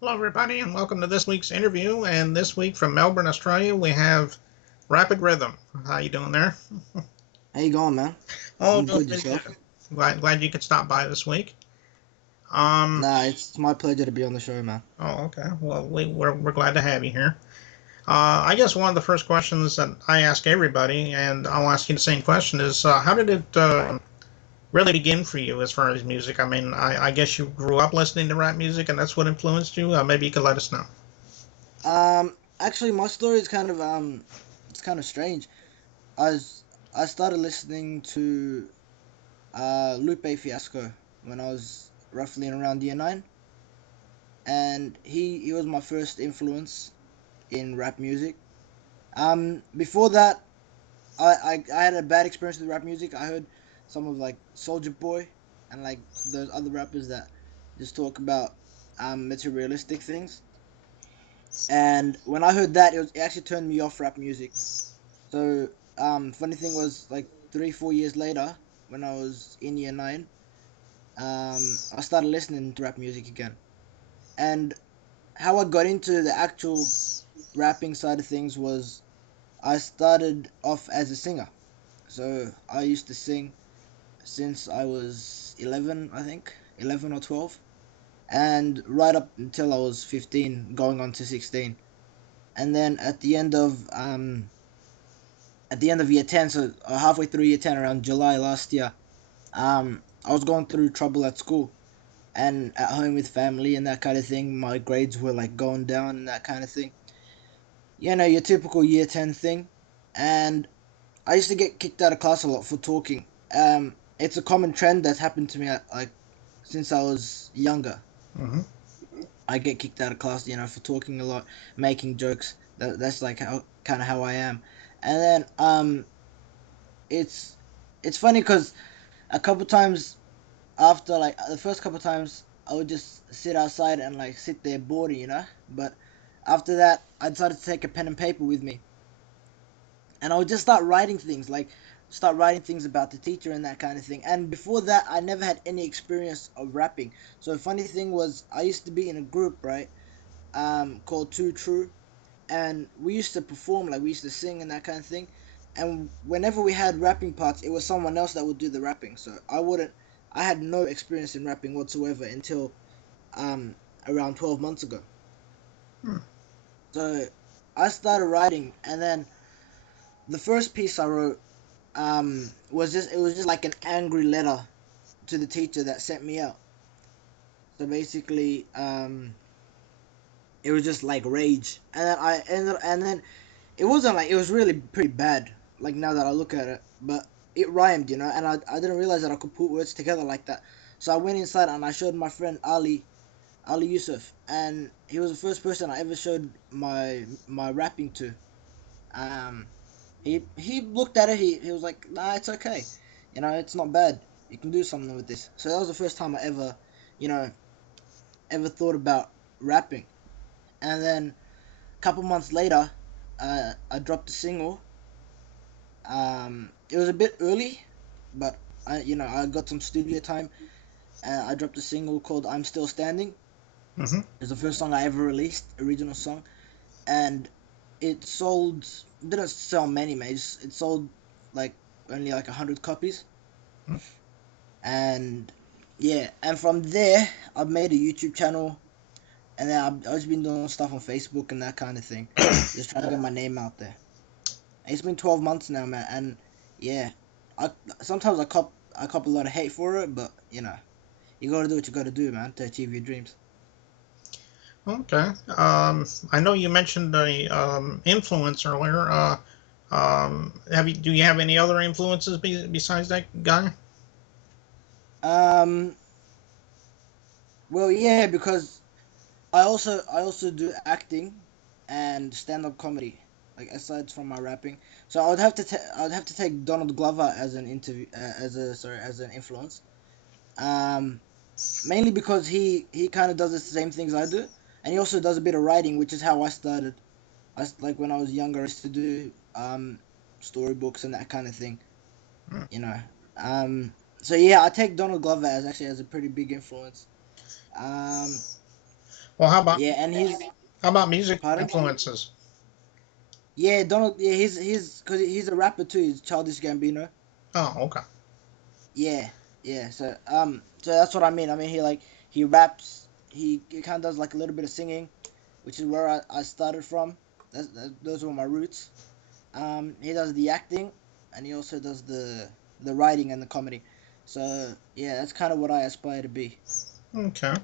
Hello, everybody, and welcome to this week's interview. And this week from Melbourne, Australia, we have Rapid Rhythm. How you doing there? How you going, man? Oh, I'm doing good. pretty Yourself? good. Glad you could stop by this week. Um. Nah, it's my pleasure to be on the show, man. Oh, okay. Well, we're glad to have you here. I guess one of the first questions that I ask everybody, and I'll ask you the same question, is how did it really begin for you as far as music? I mean, I guess you grew up listening to rap music, and that's what influenced you. Maybe you could let us know. Actually, my story is it's kind of strange. I was, I started listening to Lupe Fiasco when I was roughly in around year nine, and he was my first influence in rap music. Before that, I had a bad experience with rap music. I heard some of like Soldier Boy and like those other rappers that just talk about materialistic things. And when I heard that, it actually turned me off rap music. So funny thing was like 3 4 years later, when I was in year nine, I started listening to rap music again. And how I got into the actual rapping side of things was I started off as a singer. So I used to sing since I was 11, I think, 11 or 12, and right up until I was 15, going on to 16. And then at the end of year 10, so halfway through year 10, around July last year, I was going through trouble at school and at home with family and that kind of thing. My grades were like going down and that kind of thing. You know, your typical year 10 thing. And I used to get kicked out of class a lot for talking. It's a common trend that's happened to me like since I was younger. Hmm. I get kicked out of class, you know, for talking a lot, making jokes. That's like how kind of how I am. And then it's it's funny because a couple times after like the first couple times I would just sit outside and like sit there bored, you know. But after that, I decided to take a pen and paper with me, and I would just start writing things like start writing things about the teacher and that kind of thing. And before that, I never had any experience of rapping. So the funny thing was, I used to be in a group, right, called Two True, and we used to perform, like we used to sing and that kind of thing. And whenever we had rapping parts, it was someone else that would do the rapping. So I had no experience in rapping whatsoever until um around 12 months ago. So I started writing, and then the first piece I wrote was just it was just like an angry letter to the teacher that sent me out. So basically, it was just like rage, and then and then it wasn't like it was really pretty bad. Like now that I look at it, but it rhymed, you know, and I didn't realize that I could put words together like that. So I went inside and I showed my friend Ali Yusuf, and he was the first person I ever showed my rapping to. Um, he looked at it. He was like, nah, it's okay. You know, it's not bad. You can do something with this. So that was the first time I ever, you know, ever thought about rapping. And then a couple months later, I dropped a single. It was a bit early, but I got some studio time. I dropped a single called "I'm Still Standing." Hmm. It's the first song I ever released, original song, and it sold. Didn't sell many, mate. It sold like only like 100 copies, and yeah. And from there, I've made a YouTube channel, and then I've just been doing stuff on Facebook and that kind of thing, just trying to get my name out there. It's been 12 months now, man, and yeah, I sometimes I cop a lot of hate for it, but you gotta do what you gotta do, man, to achieve your dreams. Okay. I know you mentioned a influence earlier. Do you have any other influences besides that guy? Um, well, yeah, because I also do acting and stand up comedy, like aside from my rapping. So I'd have to take Donald Glover as an interview as a sorry as an influence. Um, Mainly because he kind of does the same things I do, and he also does a bit of writing, which is how I started. Like when I was younger, I used to do storybooks and that kind of thing, Hmm. you know. Um, so yeah, I take Donald Glover as actually as a pretty big influence. Um, Well, Yeah, and he's how about music pardon. influences? Yeah, Donald. Yeah, he's because he's a rapper too. He's Childish Gambino. Oh, okay. Yeah, yeah. So that's what I mean. I mean, he raps. He kind of does like a little bit of singing, which is where I started from. Those were my roots. He does the acting, and he also does the writing and the comedy. So yeah, that's kind of what I aspire to be. Okay.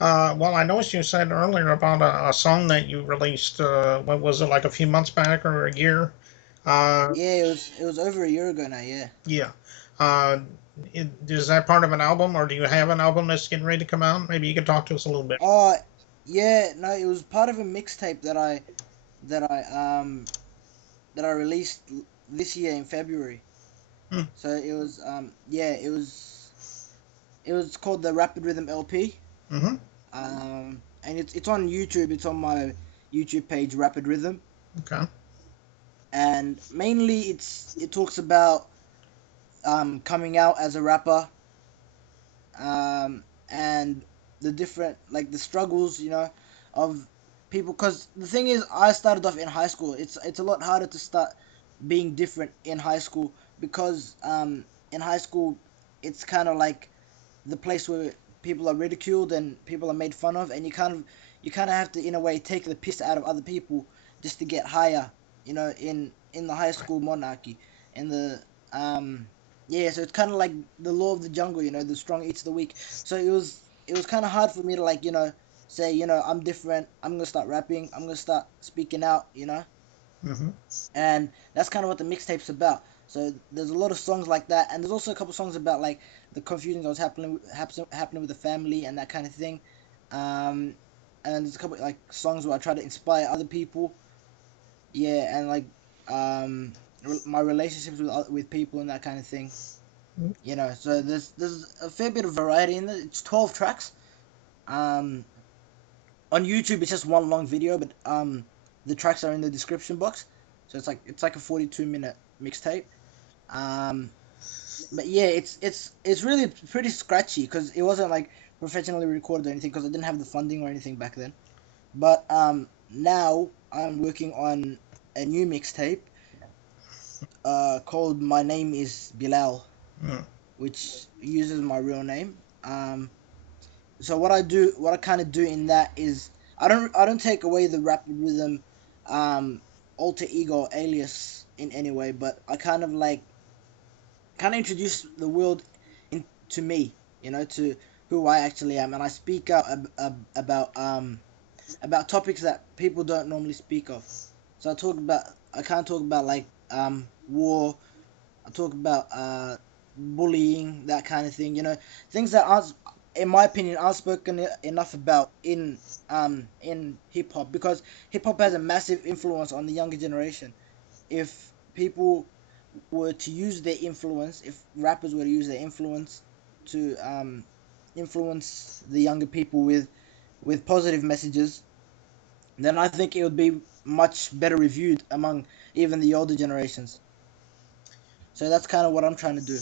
Well, I noticed you said earlier about a song that you released. What was it, like a few months back or a year? Uh, Yeah, it was over a year ago now. Yeah. yeah. Uh, is that part of an album, or do you have an album that's getting ready to come out? Maybe you could talk to us a little bit. Oh, yeah. No, it was part of a mixtape that I that I released this year in February. Hmm. So it was yeah, it was called the Rapid Rhythm LP. Mm-hmm. And it's on YouTube. It's on my YouTube page, Rapid Rhythm, Okay. and mainly it talks about coming out as a rapper, and the different like the struggles, of people. Because the thing is, I started off in high school. It's a lot harder to start being different in high school because in high school it's kind of like the place where people are ridiculed and people are made fun of, and you kind of have to in a way take the piss out of other people just to get higher, in the high school monarchy. And the yeah, so it's kind of like the law of the jungle, the strong eats the weak. So it was kind of hard for me to, like, say, I'm different, I'm gonna start rapping, I'm gonna start speaking out, Mm-hmm. and that's kind of what the mixtape's about. So there's a lot of songs like that, and there's also a couple songs about like the confusion that was happening with the family and that kind of thing. Um, and there's a couple like songs where I try to inspire other people. Yeah, and like um, my relationships with people and that kind of thing. So there's a fair bit of variety in it. It's 12 tracks. Um, on YouTube it's just one long video, but the tracks are in the description box. So it's like a 42-minute mixtape. Um, but yeah, it's really pretty scratchy because it wasn't like professionally recorded or anything because I didn't have the funding or anything back then. But now I'm working on a new mixtape called My Name Is Bilal, Mm-hmm. which uses my real name. So what I kind of do in that is I don't take away the rapid rhythm um alter ego alias in any way, but I kind of introduce the world into me, to who I actually am, and I speak out about topics that people don't normally speak of. So I can't talk about like war. I talk about bullying, that kind of thing. Things that aren't, in my opinion, aren't spoken enough about in hip hop, because hip hop has a massive influence on the younger generation. If people were to use their influence, if rappers were to use their influence to influence the younger people with positive messages, then I think it would be much better reviewed among even the older generations. So that's kind of what I'm trying to do.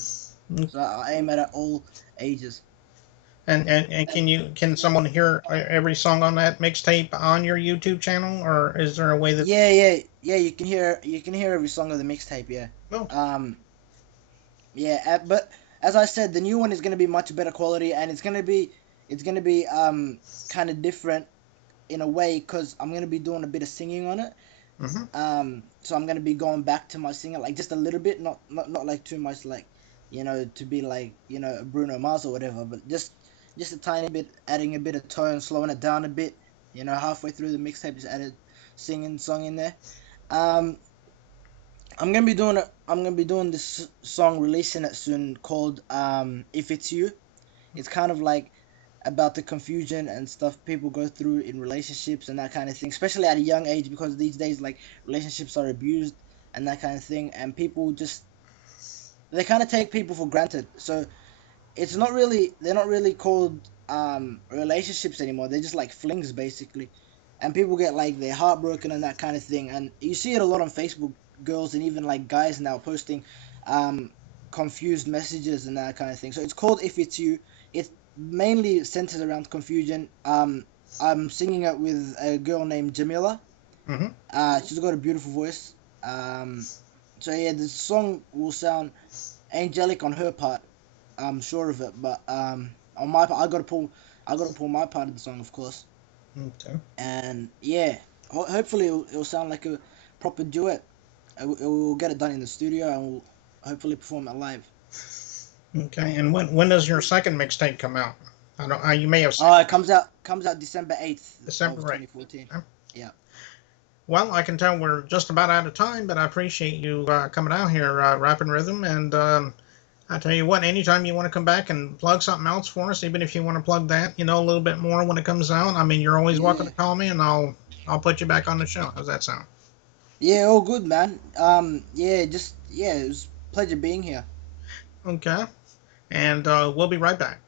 So I aim at all ages. And can someone hear every song on that mixtape on your YouTube channel, or is there a way that? Yeah, yeah, yeah. You can hear every song of the mixtape. Yeah. No. Um. Yeah. But as I said, the new one is gonna be much better quality, and it's gonna be kind of different in a way because I'm gonna be doing a bit of singing on it. Mm-hmm. So I'm gonna be going back to my singing, like just a little bit, not like too much, like, to be like, Bruno Mars or whatever, but just a tiny bit, adding a bit of tone, slowing it down a bit. Halfway through the mixtape, just added singing song in there. Um, I'm gonna be doing this song, releasing it soon, called "If It's You." It's kind of like about the confusion and stuff people go through in relationships and that kind of thing, especially at a young age, because these days, like, relationships are abused and that kind of thing, and people just, they kind of take people for granted. So they're not really called relationships anymore. They're just like flings, basically. And people get like their heart broken and that kind of thing. And you see it a lot on Facebook, girls and even like guys now posting um confused messages and that kind of thing. So it's called "If It's You." It mainly centers around confusion. I'm singing it with a girl named Jamila. Mm-hmm. She's got a beautiful voice. So yeah, the song will sound angelic on her part. I'm sure of it, but on my part, I gotta pull my part of the song, of course. Okay. And yeah, hopefully it'll sound like a proper duet. We'll get it done in the studio, and we'll hopefully perform it live. Okay. And when does your second mixtape come out? I don't. You may have said It comes out December 8th December, of right? 2014. Okay. Yeah. Well, I can tell we're just about out of time, but I appreciate you coming out here, Rapping Rhythm, and I tell you what, anytime you want to come back and plug something else for us, even if you want to plug that, a little bit more when it comes out, I mean, you're always welcome Yeah. to call me, and I'll put you back on the show. How's that sound? Yeah, all good, man. Yeah, it was a pleasure being here. Okay, and we'll be right back.